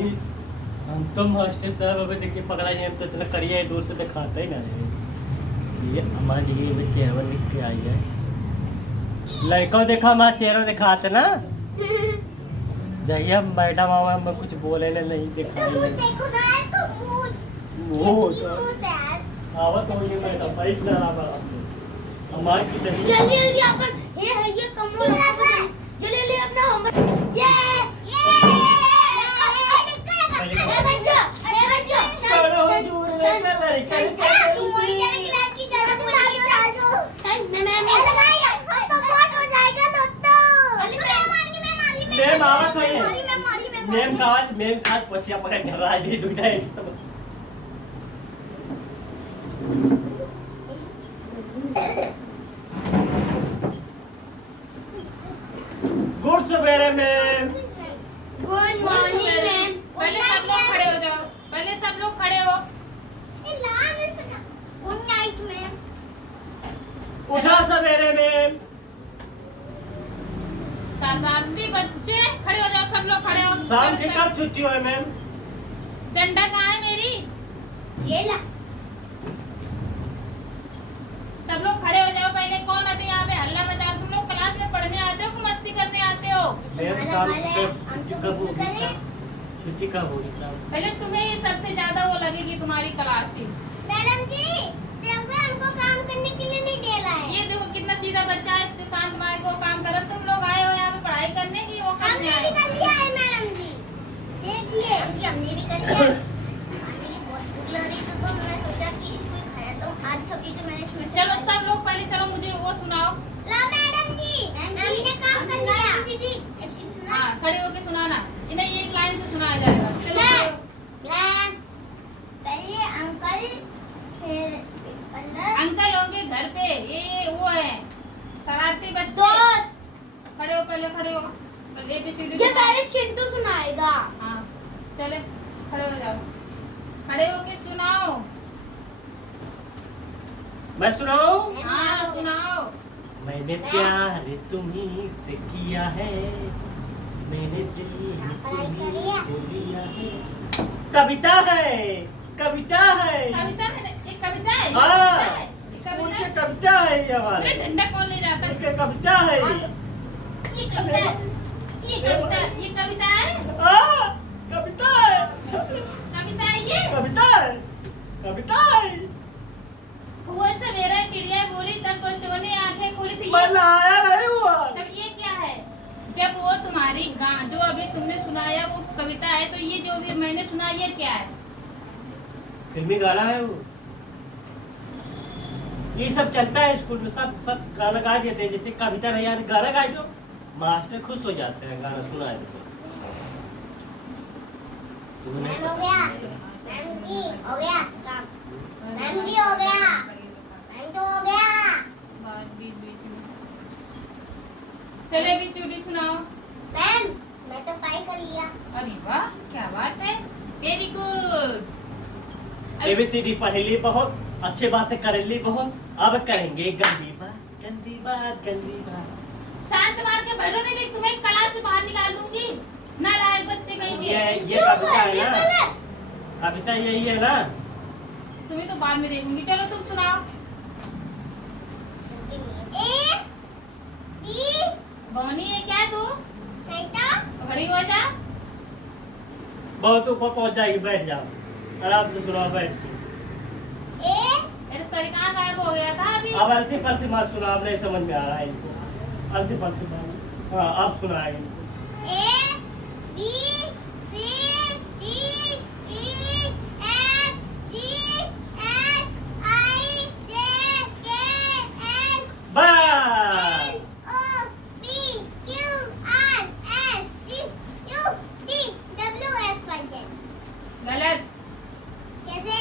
हम तो मास्टर साहब अभी देखिए पकड़ा ही हम तो इतना करिए दूर से दिखाते ही ना रहे। ये हमारे लिए में चेहरा लिख के आई है। लड़का देखा हमारा चेहरा दिखाते ना जहिया मैडम आवा मैं कुछ बोले ना नहीं दिखाई देखो ना इसका मुंह आवा तो ये मैडम बड़ी खराब है हमारे की जल्दी जल्दी अपन ये है ये कमोड जल्दी जल्दी अपना होमवर्क ये अरे बच्चों चलो हुजूर लड़का लड़का तुम मेरे क्लास की जरा बुलाओ उठा दो मैम हम तो बहुत हो जाएगा दोस्तों मैम आवत है मैम कावत मैम खात पसिया पकड़ कर रहा है दुखदा है सब गुड सवेरे मैम गुड मॉर्निंग मैम पहले सब लोग खड़े हो जाओ पहले सब लोग खड़े हो गुड नाइट मैम उठा सवेरे मैम शताब्दी बच्चे खड़े हो जाओ सब लोग खड़े हो शाम की कब छुट्टी हो मैम डंडा कहाँ है मेरी ये ला सब लोग खड़े हो जाओ पहले कौन अभी यहाँ पे हल्ला मचा रहा है? तुम लोग क्लास में पढ़ने आते हो कि मस्ती करने आते हो मैम शाम की कब होगी छुट्टी कब होगी शाम पहले तुम्हें सबसे ज्यादा वो लगेगी तुम्हारी क्लास ही मैडम जी देखो हमको काम करने के लिए नहीं दे रहा है ये देखो कितना सीधा बच्चा है जो शांत मार को काम करो तुम लोग आए हो यहाँ पे पढ़ाई करने की वो करने हमने आए भी कर लिया है मैडम जी देखिए हमने भी कर लिया खाने की बहुत भूख लग रही तो मैं सोचा कि इसको ही खाया तो आज सब्जी तो मैंने इसमें से चलो सब लोग पहले चलो मुझे वो सुनाओ ला मैडम जी हमने काम कर लिया एबीसीडी हाँ खड़े होके सुनाना इन्हें ये एक लाइन से सुनाया जाएगा चलो खड़े हो। प्लान पहले अंकल फिर कलर अंकल होंगे घर पे ये वो है शरारती बच्चे दोस्त खड़े हो पहले खड़े हो ABCD ये पहले चिंटू सुनाएगा हाँ चले खड़े हो जाओ खड़े होके सुनाओ मैं सुनाऊं हाँ सुनाओ मैंने प्यार तुम्ही से किया है मैंने दिल तुम्ही को दिया है कविता है कविता है कविता है एक कविता है ये हाँ। कविता है स्कूल की कविता है ये मेरा हमारे डंडा कौन ले जाता है ये कविता है हाँ, तो ये कविता है ये कविता है कविता है कविता है ये कविता है कविता है हुआ सवेरा चिड़िया बोली तब बच्चों ने आंखें खोली थी मैं लाया नहीं हुआ तब ये क्या है जब वो तुम्हारी जो अभी तुमने सुनाया वो कविता है तो ये जो भी मैंने सुना ये क्या है फिल्मी गाना है वो ये सब चलता है स्कूल में सब सब गाना गा देते हैं जैसे कविता नहीं यार गाना गाए दो मास्टर खुश हो जाते हैं गाना सुना है तो मैम हो गया मैम जी हो गया काम मैम जी हो गया मैम तो हो गया बात बीच में चले भी स्टूडी सुनाओ मैम मैं तो पाई कर लिया अरे वाह क्या बात है वेरी गुड एबीसीडी पढ़ ली बहुत अच्छी बातें कर ली बहुत अब करेंगे गंदी बात गंदी बात गंदी बात शांत मार के बैठो नहीं देख तुम्हें क्लास से बाहर निकाल दूंगी नालायक बच्चे कहीं के ये कविता है ना कविता यही है ना तुम्हें तो बाद में देखूंगी चलो तुम सुनाओ ए बी बनी है क्या तू बेटा खड़ी हो जा बहुत ऊपर पहुंच जाएगी बैठ जाओ आराम से सुनाओ बैठ के ए मेरे सर कहाँ गायब हो गया था अभी अब अलती पलती मार सुना अब नहीं समझ में आ रहा है इनको अलती पलती मार हाँ अब सुनाए इनको A B C D E F G H I J K L बस O P Q R S T U V W X Y Z गलत कैसे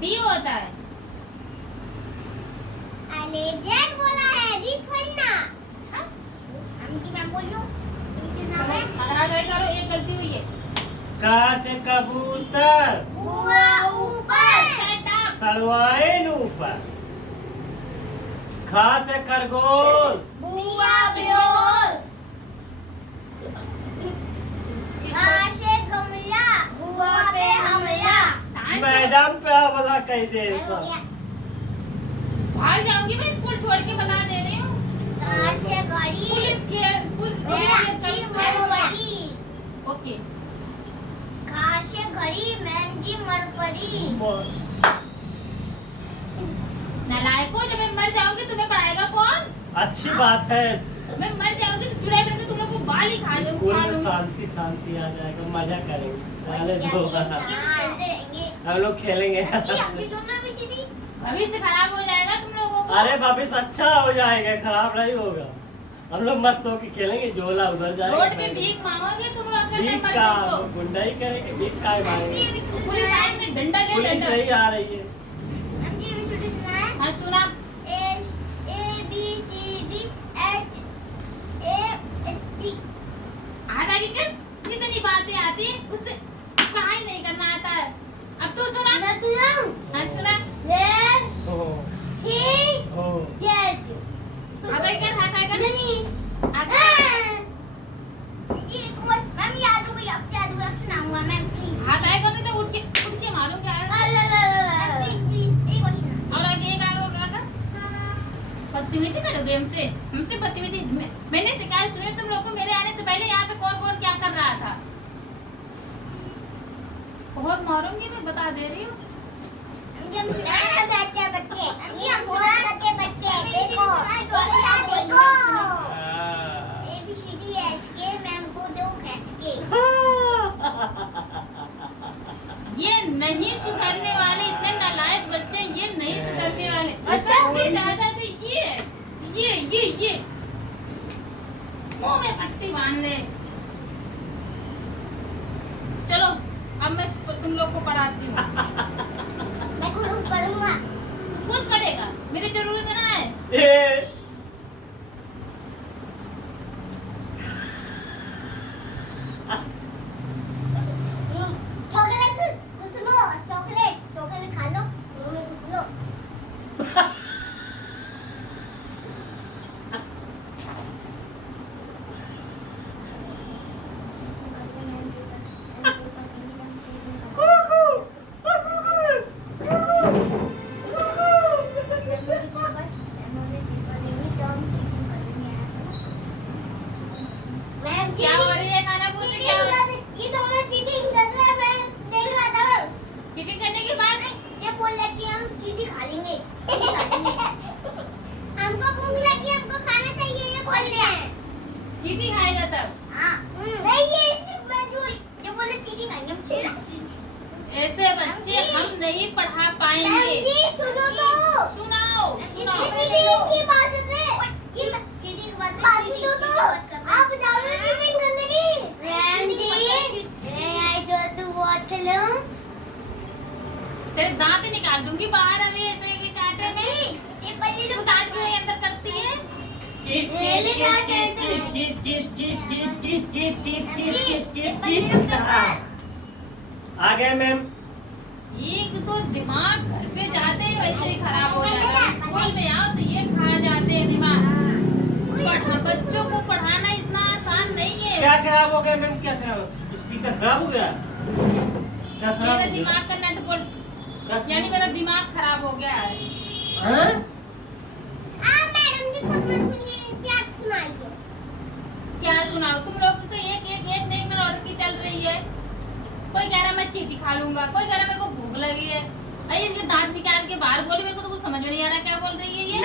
डी होता है अरे जेड बोला है डी थोड़ी ना हम की मैं बोल लूं अगर आ जाए करो एक गलती हुई है का से कबूतर बुआ ऊपर Shut up. सड़वाइन ऊपर खा से खरगोश बुआ बेहोश आ से गमला कह दे हो ऐसा। गया। भाग जाऊंगी मैं स्कूल छोड़ के, बता दे रही हूँ। कहाँ से घड़ी पुलिस के मैम जी मर पड़ी। ओके। कहाँ से घड़ी मैम जी मर पड़ी। नालायकों, जब मैं मर जाऊंगी तुम्हें पढ़ाएगा कौन? अच्छी बात है, मैं मर जाऊंगी तो चुड़ाई बनकर तुम लोग को बाल ही खा स्कूल में लूंगी। शांति शांति आ जाएगा, मजा करेंगे। अरे क्या दो खेलते रहेंगे। हम लोग खेलेंगे। अभी सुनना भी दीदी। भविष्य खराब हो जाएगा तुम लोगों को। अरे भविष्य अच्छा हो जाएगा, खराब नहीं होगा। हम लोग मस्त होके खेलेंगे, झोला उधर जाएगा। रोड पे भीख मांगोगे तुम लोग अगर मैं भीख मर का गई तो। गुंडाई करेंगे, भीख का मारेंगे। पुलिस आएगी ना, डंडा ले पुलिस डंडा। नहीं आ रही है। मैम जी अभी सुनी सुना है। हाँ सुना। A B C D H A G। आधा की कर जितनी बातें आती है उससे पढ़ाई नहीं करना आता है। अब तू सुना। मैं सुनाऊं? हाँ सुना। Z ओ, T ओ, Z। आधा की कर, आधा की कर। नहीं। आधा। एक बार मैम याद हो गई, अब याद हुआ, अब सुनाऊंगा मैम प्लीज। आधा की कर नहीं तो उठ के मारूं क्या? प्लीज प्लीज एक बार सुना। और आगे एक आगे होगा था। बदतमीजी करोगे हमसे? हमसे बदतमीजी? मैंने शिकायत सुनी तुम लोगों को मेरे आने से पहले यहाँ पे कौन कौन क्या कर रहा था। बहुत मारूंगी मैं, बता दे रही हूँ। हम सुना है बच्चे बच्चे। हम सुना करके बच्चे देखो देखो। A B C D H के मैम को दो खींच के। ये नहीं सुधरने वाले, इतने नालायक बच्चे, ये नहीं सुधरने वाले। और इससे सबसे ज्यादा तो ये मुंह में पट्टी बांध ले। चलो अब मैं तुम लोग को पढ़ाती हूँ। मैं खुद पढ़ूंगा। तू खुद पढ़ेगा, मेरी जरूरत ना है। ए, चॉकलेट कुछ लो, चॉकलेट खा लो, मुंह में कुछ लो। मैम जी क्या हो रही है? खाना पूछ रही क्या हो रही है? ये तो हमें चीटिंग कर रहे हैं, मैं देख रहा था। चीटिंग करने के बाद ये बोल रहे कि हम चीटी खा लेंगे। हमको भूख लगी, हमको खाना चाहिए, ये बोल रहे हैं। चीटी खाएगा तब। हाँ, नहीं ये मैं जो बोले चीटी खाएंगे हम चीटी। ऐसे बच्चे हम नहीं पढ़ा पाएंगे। मैम जी सुनो तो। सुनाओ सुनाओ। चीटिंग की बात है। ये चीटिंग की बात तो आप जाओ चीटिंग करने की। मैम जी मैं आई तो बोतल हूं। तेरे दांत निकाल दूंगी बाहर अभी ऐसे के चाटे में। ये पहले तू दांत क्यों नहीं अंदर करती है? आ गए मैम। एक तो दिमाग घर पे जाते ही वैसे ही खराब हो जाता है, स्कूल में आओ तो ये खा जाते हैं दिमाग। बच्चों को पढ़ाना इतना आसान नहीं है। क्या खराब हो गया मैम? क्या खराब? स्पीकर खराब हो गया? क्या खराब मेरा हो गया? दिमाग का नट बोल्ट क्या- यानी मेरा दिमाग खराब हो गया है। हाँ? मैडम जी खुद मत सुनिए, इनकी आप सुनाइए। क्या सुनाओ? तुम लोग तो एक नहीं मेरा ऑर्डर की चल रही है। कोई कह रहा मैं चीटी खा लूंगा, कोई कह रहा मेरे को भूख लगी है। अरे इसके दांत निकाल के बाहर बोली, मेरे को तो कुछ समझ में नहीं आ रहा क्या बोल रही है ये।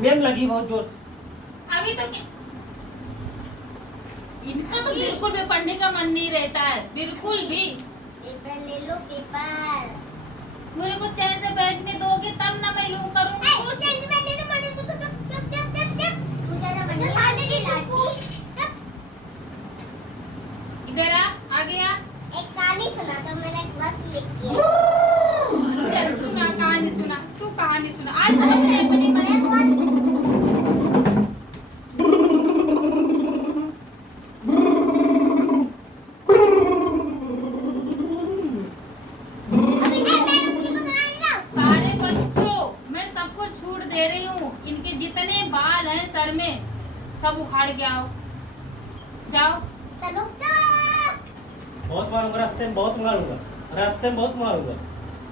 मैम लगी बहुत जोर से। अभी तो इनका तो बिल्कुल भी पढ़ने का मन नहीं रहता है, बिल्कुल भी। पेपर ले लो पेपर। मेरे को चैन से बैठने दोगे तब ना मैं लूं करूंगी कुछ। चेंज बैठने दो मैडम को। चुप मुझे ना बंदा सामने की लाठी। इधर आ गया। एक कहानी सुना तो मैंने बस लिखी है। चल सुना कहानी, सुना तू कहानी सुना। आज समझ में अपनी मैं बस अभी मैडम जी को सुनानी ना। सारे बच्चों मैं सबको छूट दे रही हूँ, इनके जितने बाल हैं सर में सब उखाड़ के आओ। जाओ। चलो बहुत मारूंगा, रास्ते में बहुत मारूंगा, रास्ते में बहुत मारूंगा,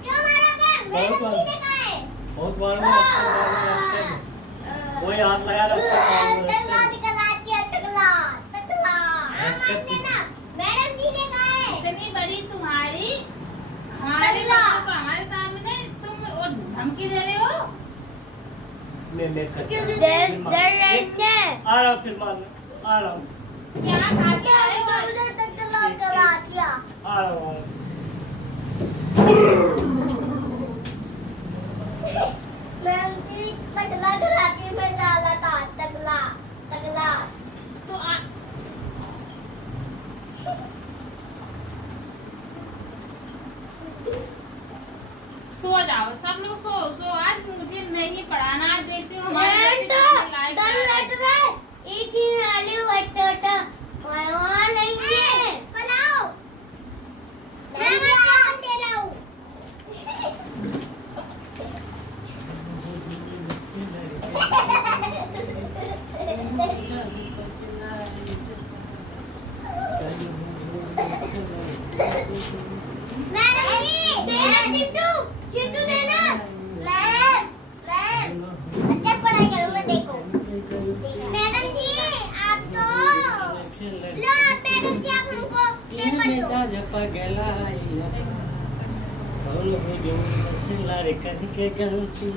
क्यों मारोगे? मैडम जी ने कहा है। बहुत मारूंगा, रास्ते में कोई हाथ लगा रास्ते में मारूंगा, टकला रास्ते में। निकला दिया, टकला टकला। रास्ते मान लेना, मैडम जी ने कहा है। इतनी बड़ी तुम्हारी हमारे तगड़ा। बच्चों को हमारे सामने तुम और धमकी दे रहे हो। मैं करता क्यों हूँ। दे- फिर मार- रहेंगे। आ रहा हूँ, फिर मारने आ रहा हूँ, क्या खा के आए हो? उधर टकला टकला दिया। आ रहा हूँ। मैम जी टकला घराटी में डाला था, टकला टकला। तो सो जाओ, सब लोग सो। आज मुझे नहीं पढ़ाना। आज देखती हूँ हमारे बच्चे कितने लायक डर हैं। लग रहा है। एक ही नाली वटोटा वहाँ नहीं है। पलाओ। मैं ध्यान दे रहा हूँ। मैडम जी, देना चिट्टू, चिट्टू देना। मैम, मैम, अच्छा पढ़ाई करूँगा, देखो। मैडम जी, आप तो लो, मैडम जी आप हमको पेपर दो। गलती